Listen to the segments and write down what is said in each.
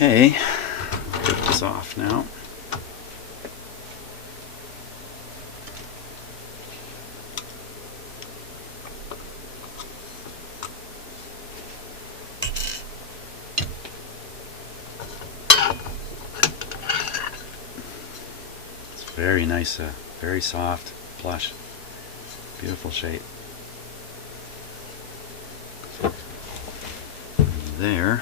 Okay, take this off now. It's very nice, very soft, plush, beautiful shape. There's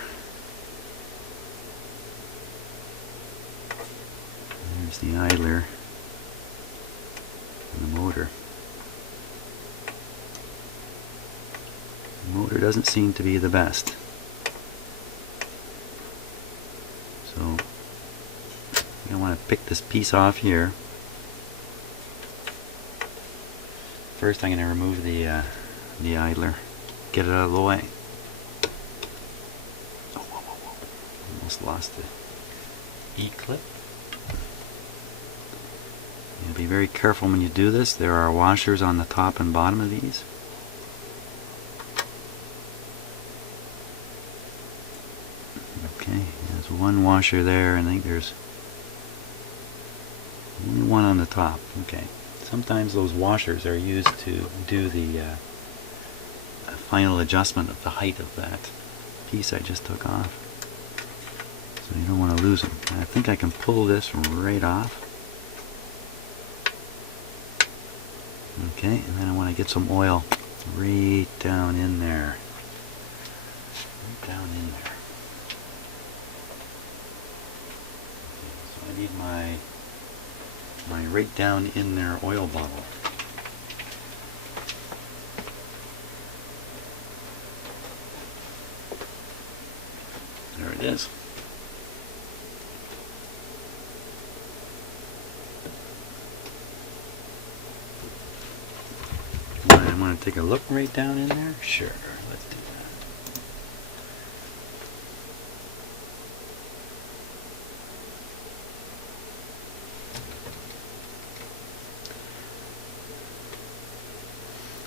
the idler and the motor. The motor doesn't seem to be the best. So I want to pick this piece off here. First I'm going to remove the idler, get it out of the way. Almost lost the E-clip. Be very careful when you do this. There are washers on the top and bottom of these. Okay, there's one washer there, and I think there's only one on the top. Okay, sometimes those washers are used to do the final adjustment of the height of that piece I just took off. So you don't want to lose them. I think I can pull this right off. Okay, and then I want to get some oil right down in there. Right down in there. Okay, so I need my right down in there oil bottle. There it is. I want to take a look right down in there? Sure, let's do that.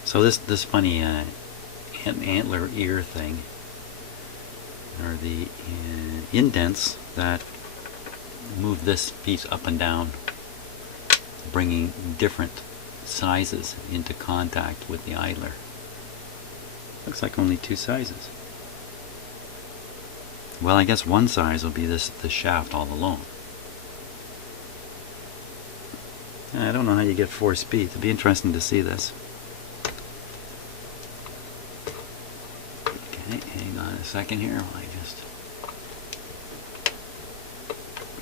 So this funny antler ear thing are the indents that move this piece up and down, bringing different sizes into contact with the idler. Looks like only two sizes. Well, I guess one size will be the shaft all alone. I don't know how you get 4 speeds. It'd be interesting to see this. Okay, hang on a second here while I just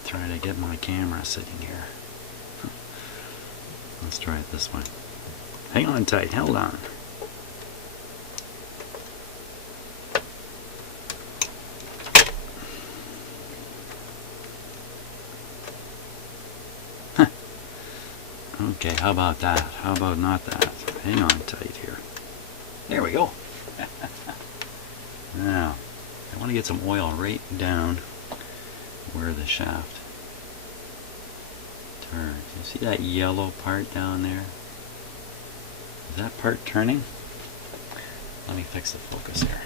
try to get my camera sitting here. Let's try it this way. Hang on tight, hold on. Huh. Okay, how about that? How about not that? Hang on tight here. There we go. Now, I want to get some oil right down where the shaft turns. You see that yellow part down there? Is that part turning? Let me fix the focus here.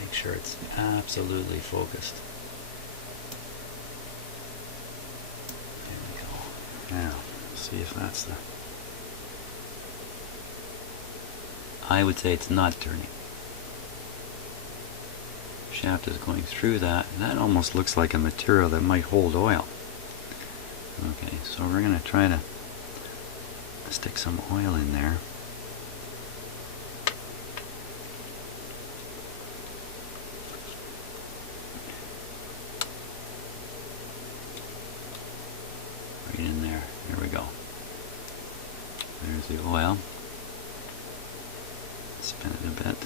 Make sure it's absolutely focused. There we go. Now, see if that's the... I would say it's not turning. Shaft is going through that, and that almost looks like a material that might hold oil. Okay, so we're going to try to stick some oil in there. Right in there. There we go. There's the oil. Spin it a bit.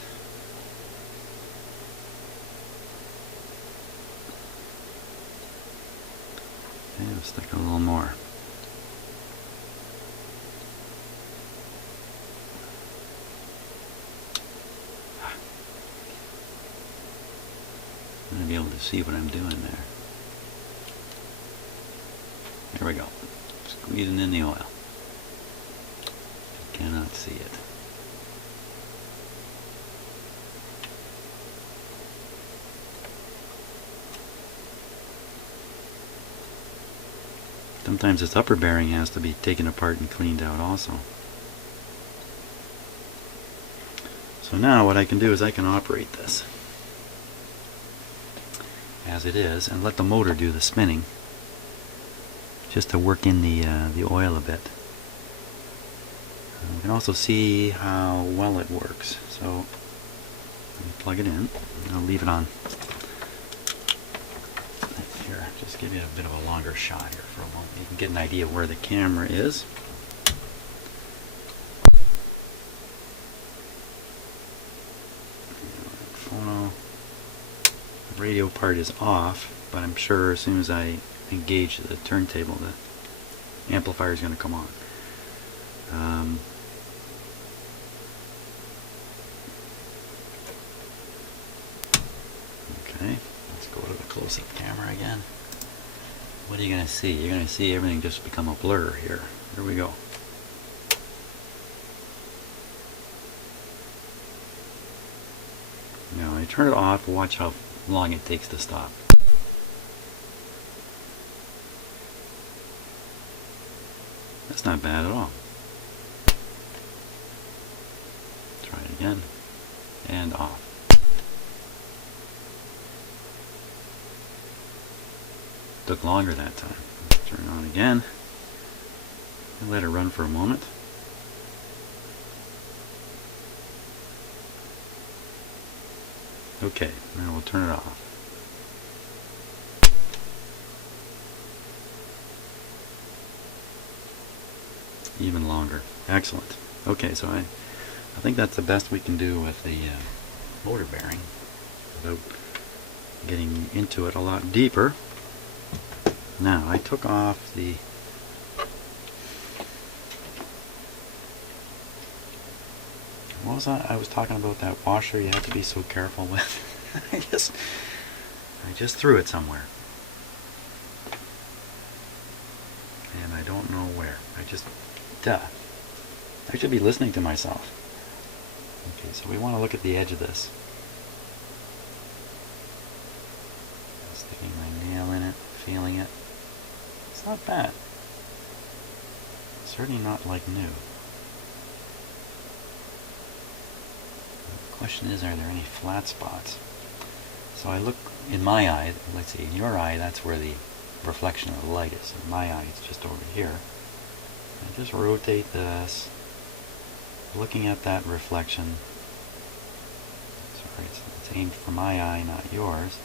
And stick a little more. I'm going to be able to see what I'm doing there. There we go. Squeezing in the oil. You cannot see it. sometimes this upper bearing has to be taken apart and cleaned out also. So now what I can do is I can operate this as it is and let the motor do the spinning, just to work in the oil a bit. We can also see how well it works. So let me plug it in. I'll leave it on. Here, just give you a bit of a longer shot here for a moment. You can get an idea of where the camera is. Phono radio part is off, but I'm sure as soon as I engage the turntable, the amplifier is going to come on. Okay, let's go to the close-up camera again. What are you going to see? You're going to see everything just become a blur here. Here we go. Now, I turn it off, watch how long it takes to stop. That's not bad at all. Try it again. And off. Took longer that time. Turn it on again. And let it run for a moment. Okay, now we'll turn it off. Even longer. Excellent. Okay, so I think that's the best we can do with the motor bearing without getting into it a lot deeper. Now, I took off the what was that? I was talking about that washer you have to be so careful with. I just threw it somewhere. And I don't know where. I should be listening to myself. Okay, so we want to look at the edge of this. Sticking my nail in it, feeling it. It's not bad. Certainly not like new. The question is, are there any flat spots? So I look in my eye, let's see, in your eye that's where the reflection of the light is. In my eye it's just over here. I just rotate this, looking at that reflection. Sorry, it's aimed for my eye, not yours.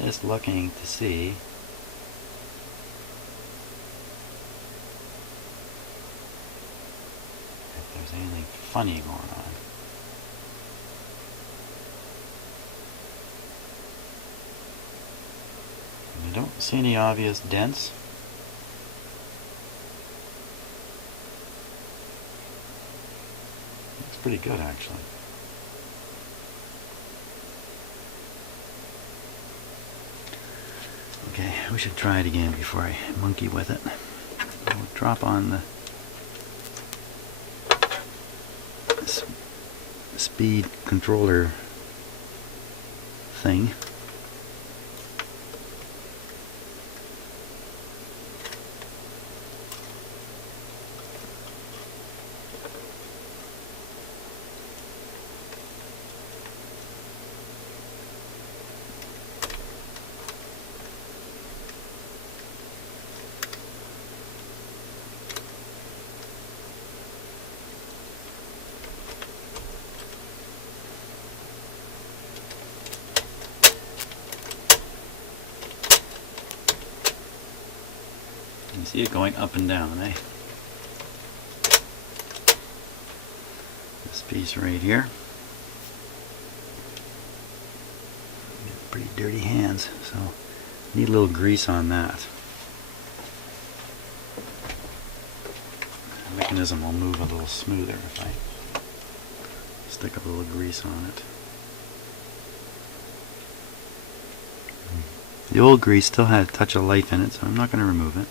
Just looking to see if there's anything funny going on. I don't see any obvious dents. Looks pretty good, actually. Okay, we should try it again before I monkey with it. I'll drop on the speed controller thing. You see it going up and down, eh? This piece right here. Got pretty dirty hands, so need a little grease on that. The mechanism will move a little smoother if I stick a little grease on it. The old grease still had a touch of life in it, so I'm not going to remove it.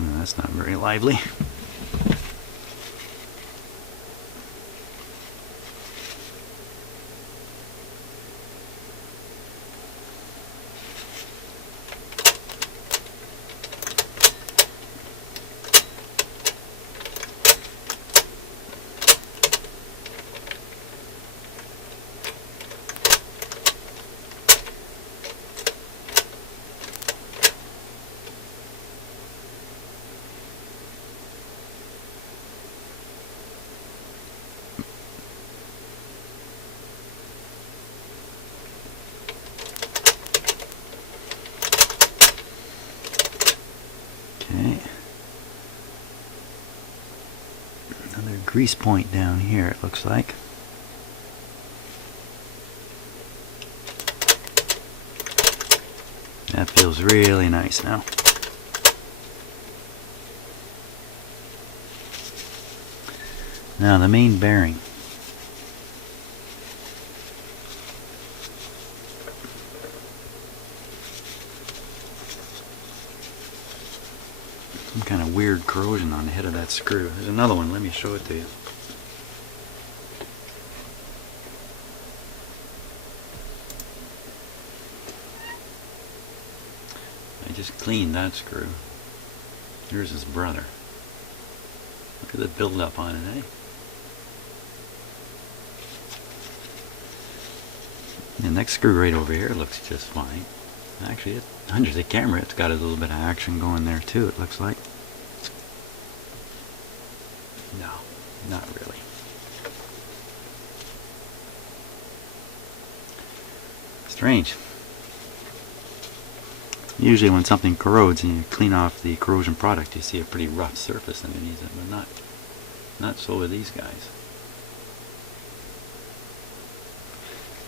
No, that's not very lively. Okay. Another grease point down here, it looks like. That feels really nice now. Now the main bearing. Some kind of weird corrosion on the head of that screw. There's another one, let me show it to you. I just cleaned that screw. Here's his brother. Look at the buildup on it, eh? The next screw right over here looks just fine. Actually, under the camera, it's got a little bit of action going there too, it looks like. No, not really. Strange. Usually when something corrodes and you clean off the corrosion product, you see a pretty rough surface underneath it, but not so with these guys.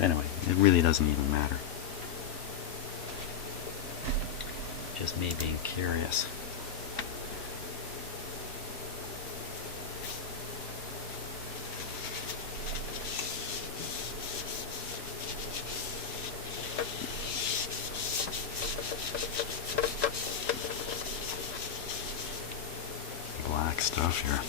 Anyway, it really doesn't even matter. Just me being curious. Black stuff here.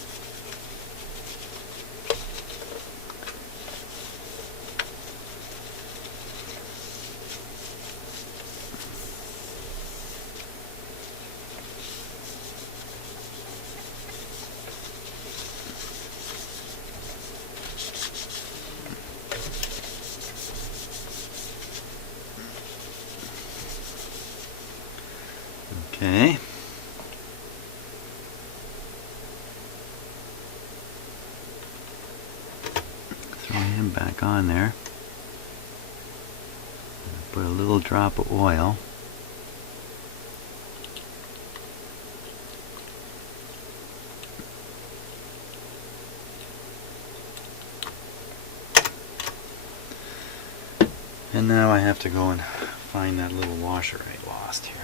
Okay. Throw him back on there. Put a little drop of oil. And now I have to go and find that little washer I lost here.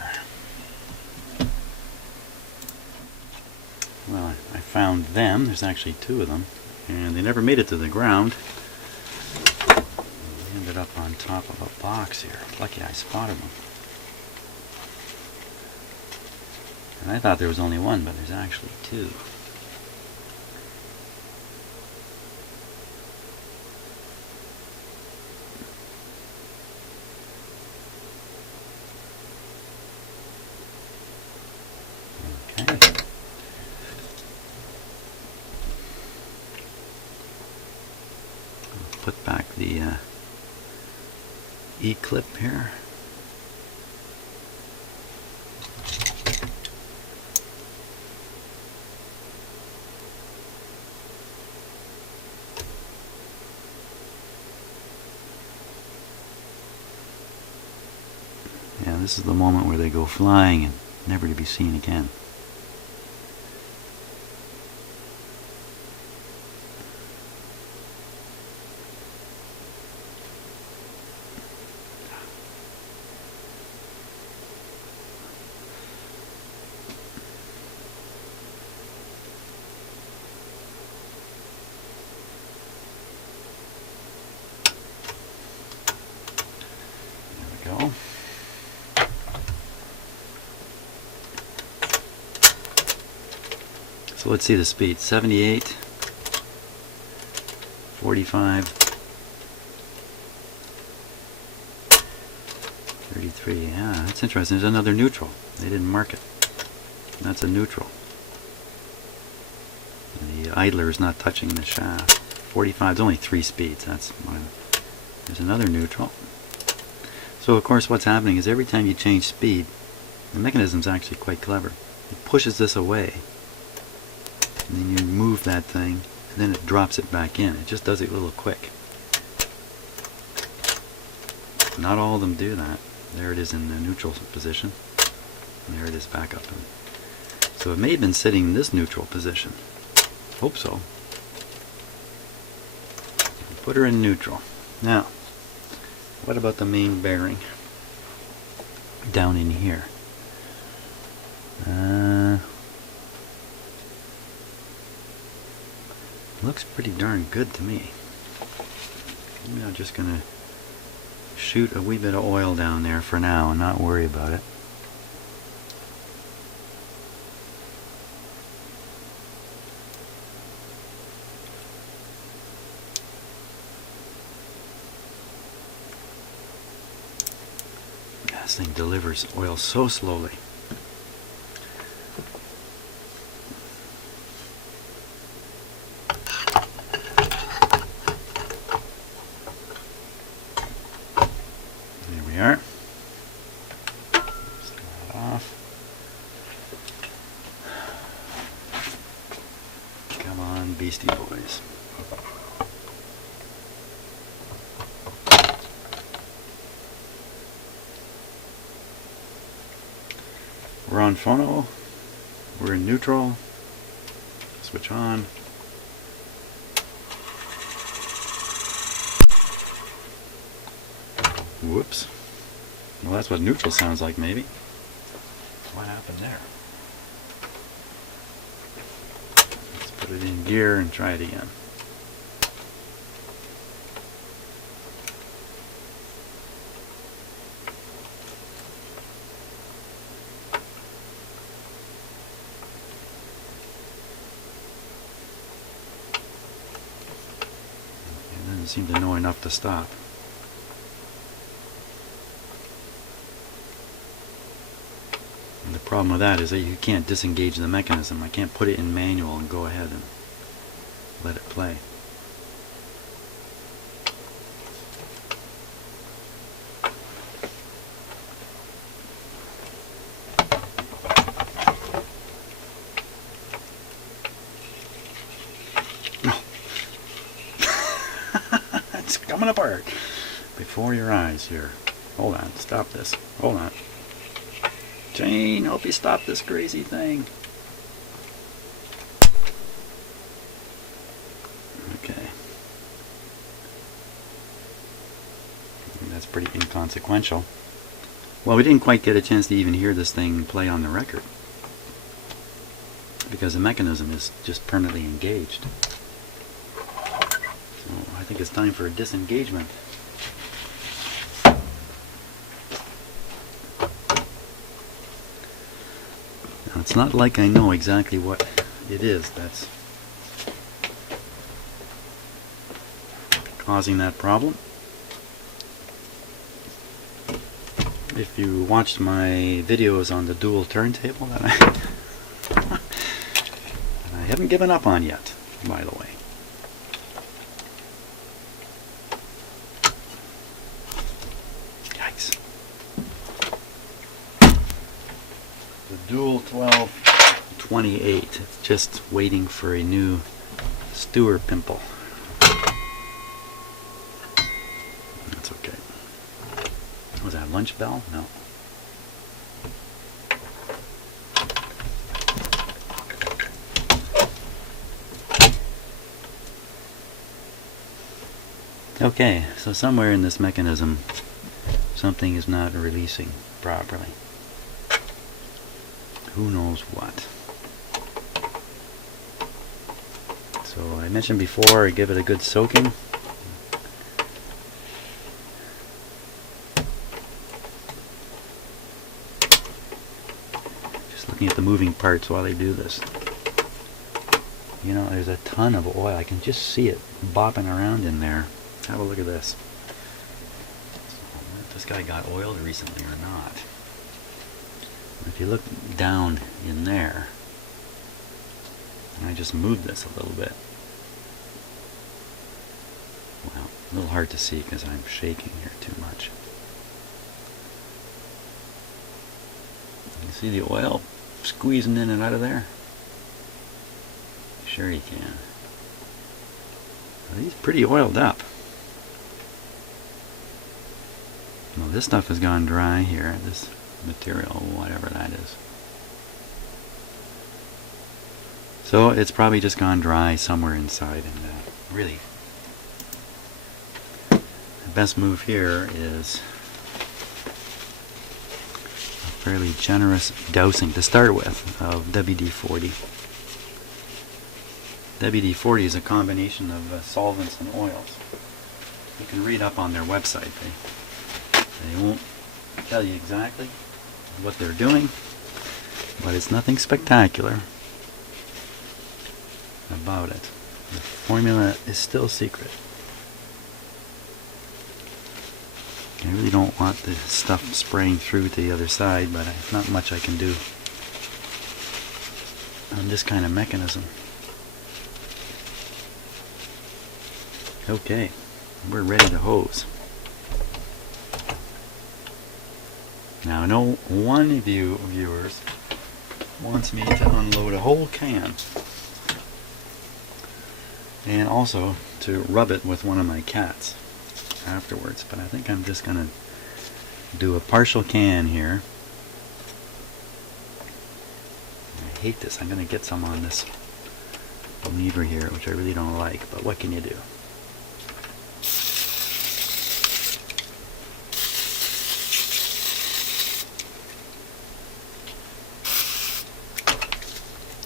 Well, I found them. There's actually two of them. And they never made it to the ground. They ended up on top of a box here. Lucky I spotted them. And I thought there was only one, but there's actually two. Okay. Put back the E-clip here. Yeah, this is the moment where they go flying and never to be seen again. Go. So let's see the speed. 78, 45, 33. Yeah, that's interesting. There's another neutral. They didn't mark it. That's a neutral. And the idler is not touching the shaft. 45 is only 3 speeds. That's one. There's another neutral. So of course what's happening is every time you change speed, the mechanism's actually quite clever. It pushes this away, and then you move that thing, and then it drops it back in. It just does it a little quick. Not all of them do that. There it is in the neutral position, and there it is back up. So it may have been sitting in this neutral position. Hope so. Put her in neutral. Now, what about the main bearing down in here? Looks pretty darn good to me. Maybe I'm just gonna shoot a wee bit of oil down there for now and not worry about it. This thing delivers oil so slowly. There we are. Start off. Come on, Beastie Boys. We're on phono, we're in neutral, switch on. Whoops. Well, that's what neutral sounds like, maybe. What happened there? Let's put it in gear and try it again. Seem to know enough to stop. And the problem with that is that you can't disengage the mechanism. I can't put it in manual and go ahead and let it play. It's coming apart before your eyes here. Hold on, stop this. Hold on. Jane, help you stop this crazy thing. Okay. That's pretty inconsequential. Well, we didn't quite get a chance to even hear this thing play on the record because the mechanism is just permanently engaged. I think it's time for a disengagement. Now, it's not like I know exactly what it is that's causing that problem. If you watched my videos on the dual turntable that I haven't given up on yet, by the way. Dual 1228. It's just waiting for a new Stewart pimple. That's okay. Was that lunch bell? No. Okay, so somewhere in this mechanism something is not releasing properly. Who knows what. So I mentioned before, I give it a good soaking. Just looking at the moving parts while I do this. You know, there's a ton of oil. I can just see it bopping around in there. Have a look at this. So, if this guy got oiled recently or not. If you look down in there, and I just move this a little bit. Well, a little hard to see because I'm shaking here too much. You see the oil squeezing in and out of there? Sure you can. Well, he's pretty oiled up. Well, this stuff has gone dry here, this material, whatever that is. So it's probably just gone dry somewhere inside, and really the best move here is a fairly generous dousing to start with of WD-40. WD-40 is a combination of solvents and oils. You can read up on their website. They won't tell you exactly what they're doing, but it's nothing spectacular about it. The formula is still secret. I really don't want the stuff spraying through to the other side, but there's not much I can do on this kind of mechanism. Okay, we're ready to hose. Now I know one of you viewers wants me to unload a whole can, and also to rub it with one of my cats afterwards, but I think I'm just gonna do a partial can here. I hate this. I'm gonna get some on this lever here, which I really don't like, but what can you do?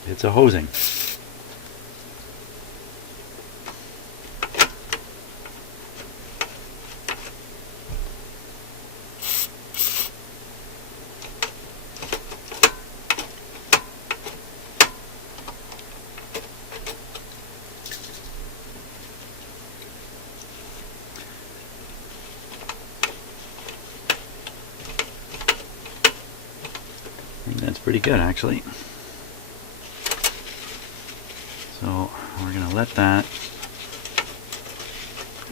It's a hosing. I think that's pretty good, actually. So we're going to let that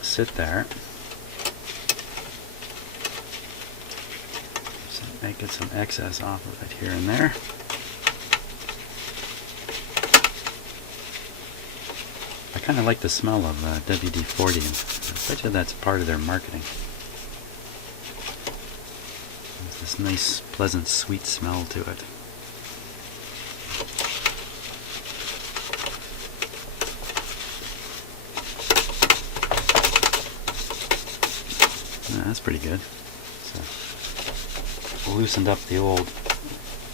sit there. So might get some excess off of it here and there. I kind of like the smell of WD-40. I bet you that's part of their marketing. There's this nice, pleasant, sweet smell to it. That's pretty good. So loosened up the old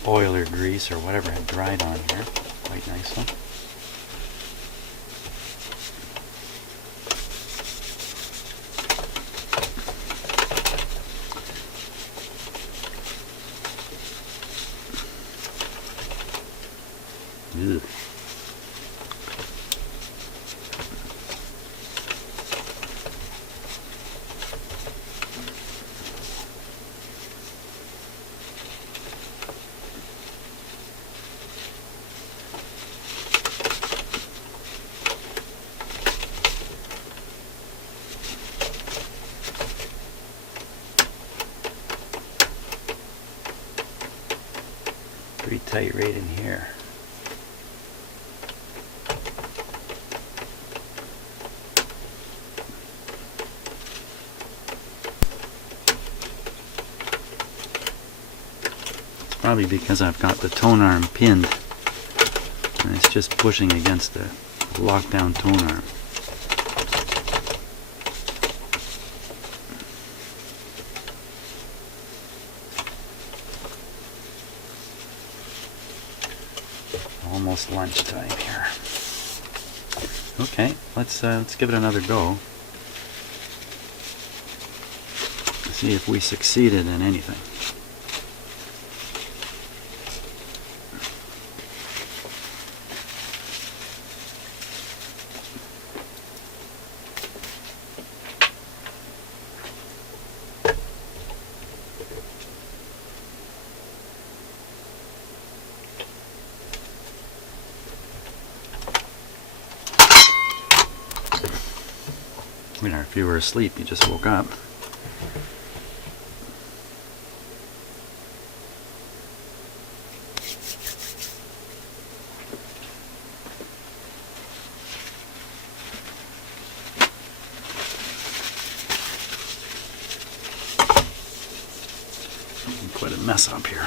oil or grease or whatever had dried on here quite nicely. Ugh. Pretty tight right in here. It's probably because I've got the tone arm pinned and it's just pushing against the lockdown tone arm. Almost lunchtime here. Okay, let's give it another go. See if we succeeded in anything. If you were asleep, you just woke up. Quite a mess up here.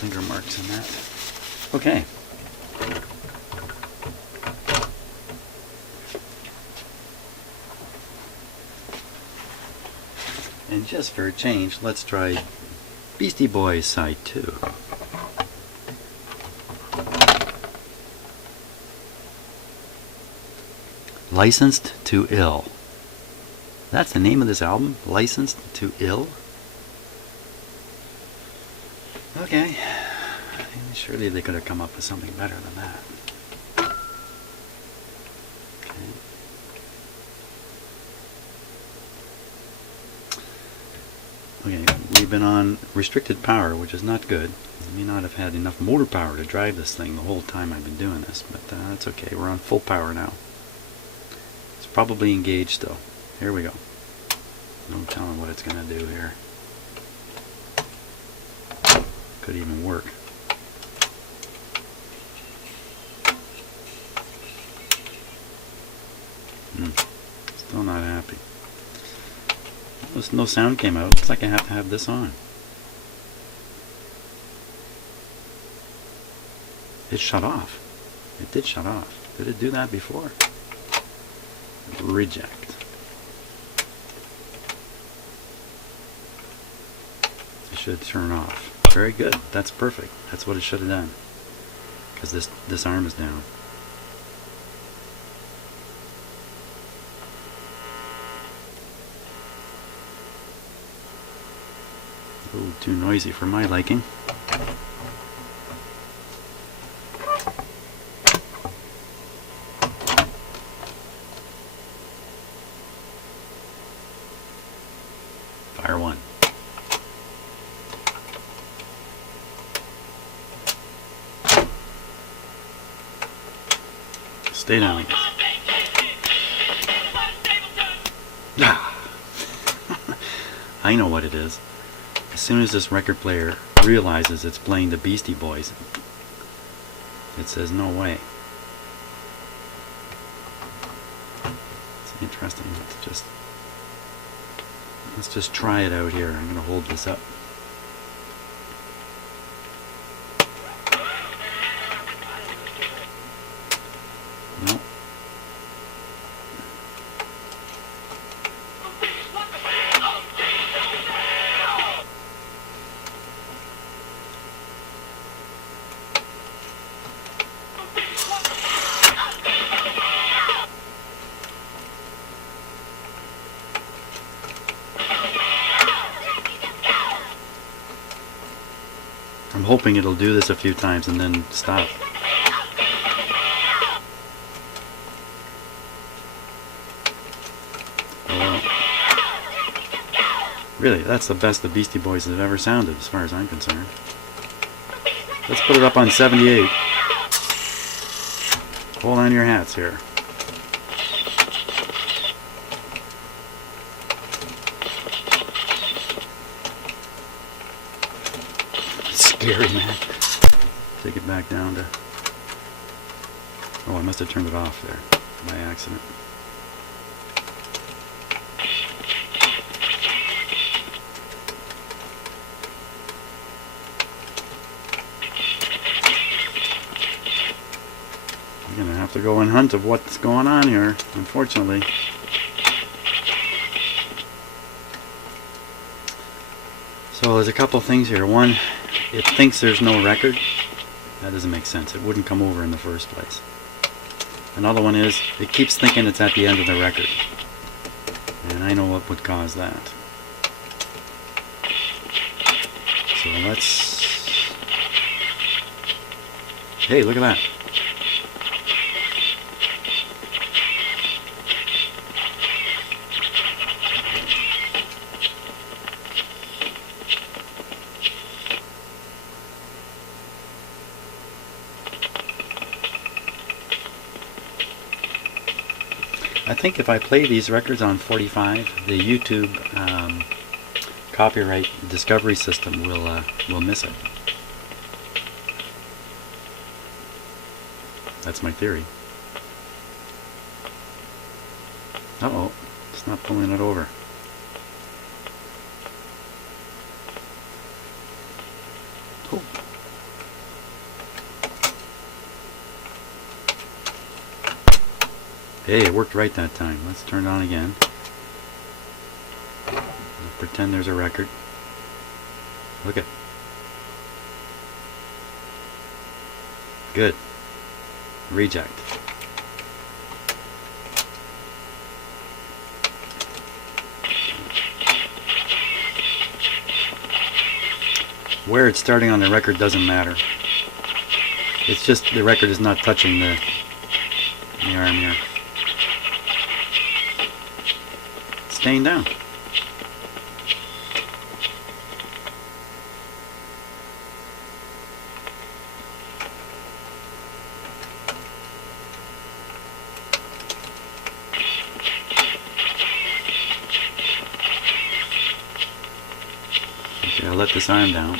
Finger marks in that. Okay. And just for a change, let's try Beastie Boys side 2. Licensed to Ill. That's the name of this album? Licensed to Ill? Okay. Surely they could have come up with something better than that. Okay, we've been on restricted power, which is not good. I may not have had enough motor power to drive this thing the whole time I've been doing this, but that's okay. We're on full power now. It's probably engaged though. Here we go. No telling what it's going to do here. Could even work. Still not happy. No sound came out. Looks like I have to have this on. It shut off. It did shut off. Did it do that before? Reject. It should turn off. Very good. That's perfect. That's what it should have done. Because this arm is down. Ooh, too noisy for my liking. Fire one. Stay down, I guess. Ah. I know what it is. As soon as this record player realizes it's playing the Beastie Boys, it says no way. It's interesting. Let's just try it out here. I'm going to hold this up. No. I'm hoping it'll do this a few times and then stop. Well, really, that's the best the Beastie Boys have ever sounded as far as I'm concerned. Let's put it up on 78. Hold on your hats here. Scary, man. Take it back down to... Oh, I must have turned it off there by accident. I'm gonna have to go and hunt of what's going on here, unfortunately. So there's a couple things here. One, it thinks there's no record. That doesn't make sense. It wouldn't come over in the first place. Another one is, it keeps thinking it's at the end of the record. And I know what would cause that. So let's... Hey, look at that. I think if I play these records on 45, the YouTube copyright discovery system will miss it. That's my theory. Uh-oh, it's not pulling it over. Oh. Hey, it worked right that time. Let's turn it on again. pretend there's a record. Look at. Good. Reject. Where it's starting on the record doesn't matter. It's just the record is not touching the arm here. It's staying down. Okay, I'll let this arm down.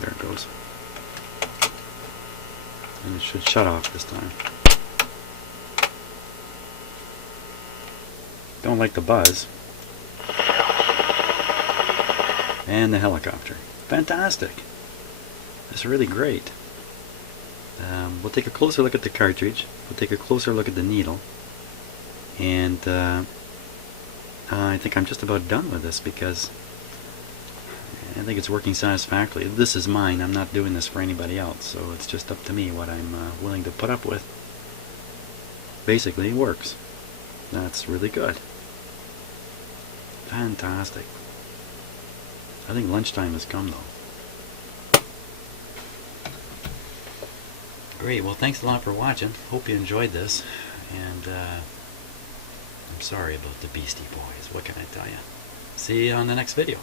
There it goes. And it should shut off this time. Don't like the buzz. And the helicopter. Fantastic. That's really great. We'll take a closer look at the cartridge. We'll take a closer look at the needle. And I think I'm just about done with this because I think it's working satisfactorily. This is mine. I'm not doing this for anybody else, so it's just up to me what I'm willing to put up with. Basically, it works. That's really good. Fantastic. I think lunchtime has come, though. Great. Well, thanks a lot for watching. Hope you enjoyed this. And I'm sorry about the Beastie Boys. What can I tell you? See you on the next video.